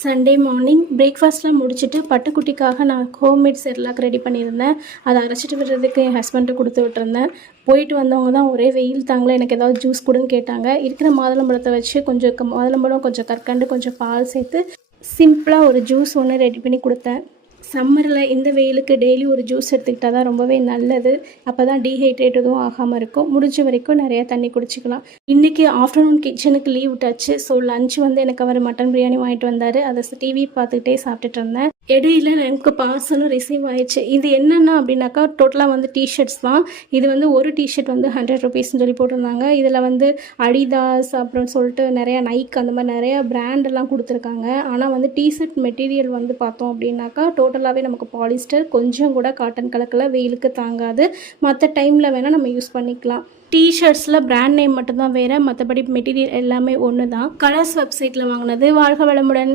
Sunday morning பிரேக்ஃபாஸ்ட்லாம் முடிச்சுட்டு பட்டுக்குட்டிக்காக நான் homemade Cerelac ready பண்ணியிருந்தேன். அதை அரைச்சிட்டு விடுறதுக்கு என் ஹஸ்பண்ட்டு கொடுத்து விட்டுருந்தேன். போயிட்டு வந்தவங்க தான் ஒரே வெயில் தாங்களே எனக்கு ஏதாவது ஜூஸ் கொடுன்னு கேட்டாங்க. இருக்கிற மாதுளம்பழத்தை வச்சு கொஞ்சம் மாதுளம்பழம், கொஞ்சம் கற்கண்டு, கொஞ்சம் பால் சேர்த்து சிம்பிளாக ஒரு ஜூஸ் ஒன்று ரெடி பண்ணி கொடுத்தேன். சம்மரில் இந்த வெயிலுக்கு டெய்லி ஒரு ஜூஸ் எடுத்துக்கிட்டால் தான் ரொம்பவே நல்லது. அப்போ தான் டீஹைட்ரேட் எதுவும் ஆகாமல் இருக்கும். முடிஞ்ச வரைக்கும் நிறையா தண்ணி குடிச்சிக்கலாம். இன்றைக்கி ஆஃப்டர்நூன் கிச்சனுக்கு லீவ் விட்டாச்சு. ஸோ லஞ்ச் எனக்கு அவர் மட்டன் பிரியாணி வாங்கிட்டு வந்தார். அதை டிவி பார்த்துக்கிட்டே சாப்பிட்டுட்டு இருந்தேன். இடையில எனக்கு பார்சலும் ரிசீவ் ஆயிடுச்சு. இது என்னென்னா அப்படின்னாக்கா டோட்டலாக டிஷர்ட்ஸ் தான். இது ஒரு டிஷர்ட் 100 ருபீஸ்ன்னு சொல்லி போட்டிருந்தாங்க. இதில் அடிதாஸ் அப்புறம் சொல்லிட்டு நிறையா நைக் அந்த மாதிரி நிறையா பிராண்டெல்லாம் கொடுத்துருக்காங்க. ஆனால் டிஷர்ட் மெட்டீரியல் பார்த்தோம் அப்படின்னாக்கா டோட்டலாகவே நமக்கு பாலிஸ்டர், கொஞ்சம் கூட காட்டன் கலக்கல, வெயிலுக்கு தாங்காது. மற்ற டைமில் வேணால் நம்ம யூஸ் பண்ணிக்கலாம். டிஷர்ட்ஸில் பிராண்ட் நேம் மட்டும்தான் வேறு, மற்றபடி மெட்டீரியல் எல்லாமே ஒன்று தான். கலர்ஸ் வெப்சைட்டில் வாங்கினது. வாழ்க வளமுடன்.